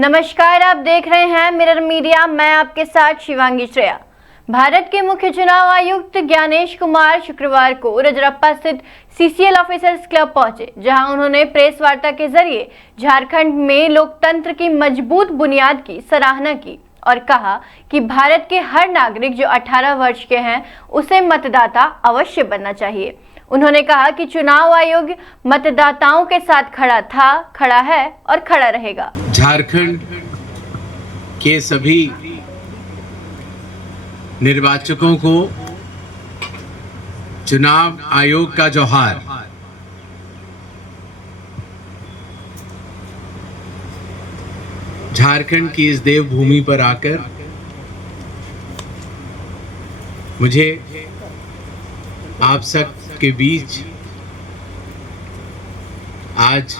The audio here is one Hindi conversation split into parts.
नमस्कार, आप देख रहे हैं मिरर मीडिया। मैं आपके साथ शिवांगी श्रेया। भारत के मुख्य चुनाव आयुक्त ज्ञानेश कुमार शुक्रवार को रजरप्पा स्थित सीसीएल ऑफिसर्स क्लब पहुंचे, जहां उन्होंने प्रेस वार्ता के जरिए झारखंड में लोकतंत्र की मजबूत बुनियाद की सराहना की और कहा कि भारत के हर नागरिक जो 18 वर्ष के हैं उसे मतदाता अवश्य बनना चाहिए। उन्होंने कहा कि चुनाव आयोग मतदाताओं के साथ खड़ा था, खड़ा है और खड़ा रहेगा। झारखंड के सभी निर्वाचकों को चुनाव आयोग का जोहार। झारखंड की इस देवभूमि पर आकर मुझे आप सब के बीच आज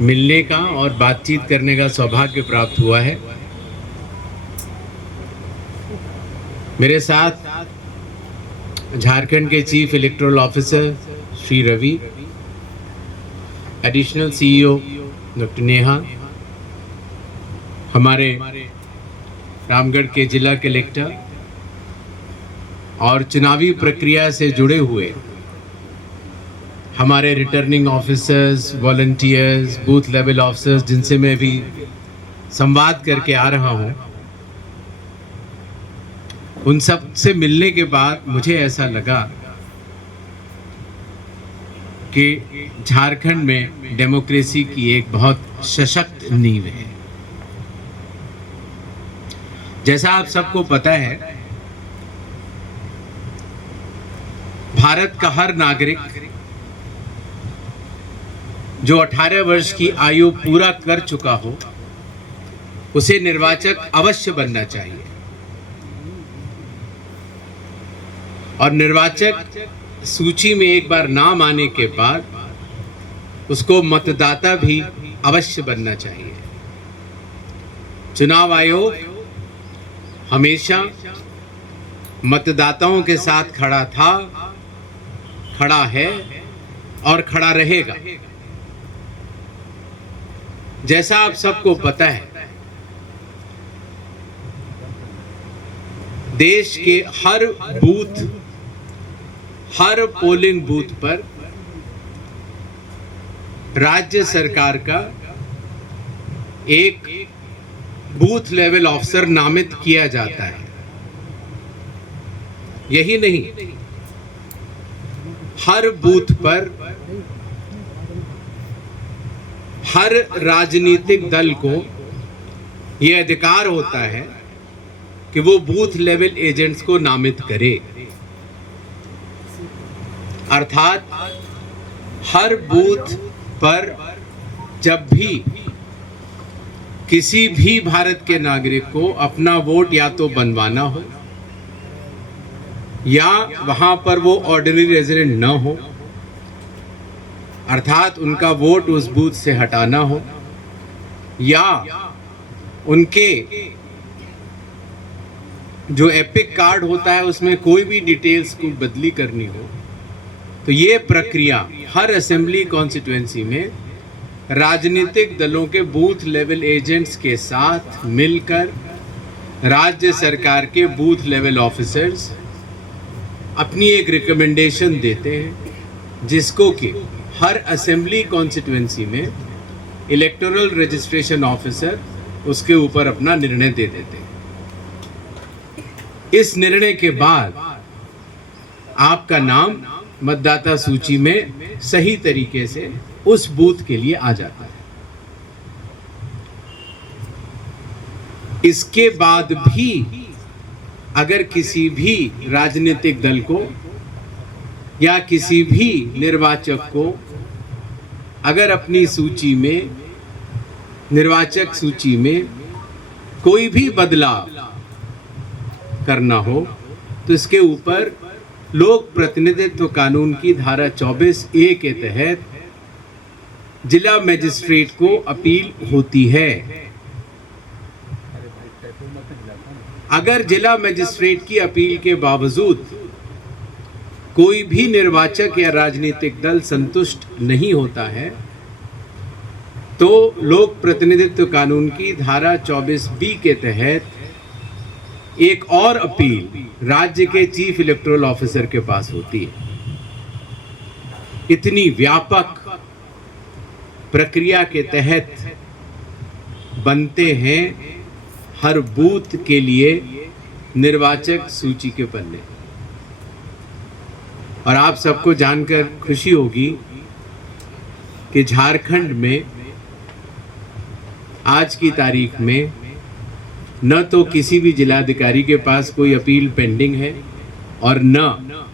मिलने का और बातचीत करने का सौभाग्य प्राप्त हुआ है। मेरे साथ झारखंड के chief electoral officer Shri Ravi, additional CEO doctor Neha, हमारे रामगढ़ के जिला कलेक्टर और चुनावी प्रक्रिया से जुड़े हुए हमारे returning officers, volunteers, booth level officers, जिनसे मैं भी संवाद करके आ रहा हूं, उन सब से मिलने के बाद मुझे ऐसा लगा कि झारखंड में डेमोक्रेसी की एक बहुत सशक्त नींव है। जैसा आप सबको पता है, भारत का हर नागरिक जो 18 वर्ष की आयु पूरा कर चुका हो उसे निर्वाचक अवश्य बनना चाहिए और निर्वाचक सूची में एक बार नाम आने के बाद उसको मतदाता भी अवश्य बनना चाहिए। चुनाव आयोग हमेशा मतदाताओं के साथ खड़ा था, खड़ा है और खड़ा रहेगा। जैसा आप सबको पता है, देश के हर बूथ, हर पोलिंग बूथ पर राज्य सरकार का एक बूथ लेवल ऑफिसर नामित किया जाता है। यही नहीं, हर बूथ पर हर राजनीतिक दल को यह अधिकार होता है कि वो बूथ लेवल एजेंट्स को नामित करे। अर्थात हर बूथ पर जब भी किसी भी भारत के नागरिक को अपना वोट या तो बनवाना हो या वहां पर वो ऑर्डिनरी रेजिडेंट न हो, अर्थात उनका वोट उस बूथ से हटाना हो या उनके जो एपिक कार्ड होता है उसमें कोई भी डिटेल्स को बदली करनी हो, तो ये प्रक्रिया हर असेंबली कॉन्स्टिट्यूएंसी में राजनीतिक दलों के बूथ लेवल एजेंट्स के साथ मिलकर राज्य सरकार के बूथ लेवल ऑफिसर्स अपनी एक रिकमेंडेशन देते हैं, जिसको कि हर असेंबली कॉन्स्टिट्यूएंसी में इलेक्टोरल रजिस्ट्रेशन ऑफिसर उसके ऊपर अपना निर्णय दे देते हैं। इस निर्णय के बाद आपका नाम मतदाता सूची में सही तरीके से उस बूथ के लिए आ जाता है। इसके बाद भी अगर किसी भी राजनीतिक दल को या किसी भी निर्वाचक को अगर अपनी सूची में, निर्वाचक सूची में कोई भी बदलाव करना हो, तो इसके ऊपर लोक प्रतिनिधित्व कानून की धारा 24A के तहत जिला मजिस्ट्रेट को अपील होती है। अगर जिला मजिस्ट्रेट की अपील के बावजूद कोई भी निर्वाचक या राजनीतिक दल संतुष्ट नहीं होता है, तो लोक प्रतिनिधित्व कानून की धारा 24B के तहत एक और अपील राज्य के चीफ इलेक्टोरल ऑफिसर के पास होती है। इतनी व्यापक प्रक्रिया के तहत बनते हैं हर बूथ के लिए निर्वाचक सूची के पन्ने। और आप सबको जानकर खुशी होगी कि झारखंड में आज की तारीख में न तो किसी भी जिलाधिकारी के पास कोई अपील पेंडिंग है और न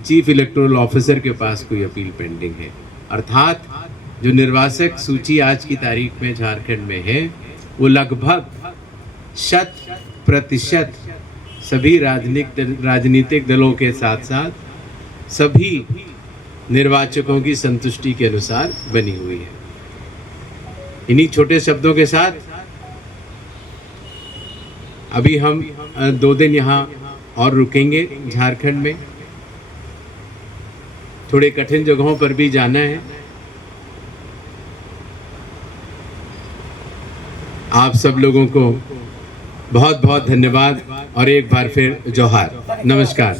चीफ इलेक्टोरल ऑफिसर के पास कोई अपील पेंडिंग है। अर्थात जो निर्वाचक सूची आज की तारीख में झारखंड में है वो लगभग 100% सभी राजनीतिक दलों के साथ साथ सभी निर्वाचकों की संतुष्टि के अनुसार बनी हुई है। इन्हीं छोटे शब्दों के साथ अभी हम 2 दिन यहाँ और रुकेंगे झारखंड में। थोड़े कठिन जगहों पर भी जाना है। आप सब लोगों को बहुत बहुत धन्यवाद और एक बार फिर जोहार। नमस्कार।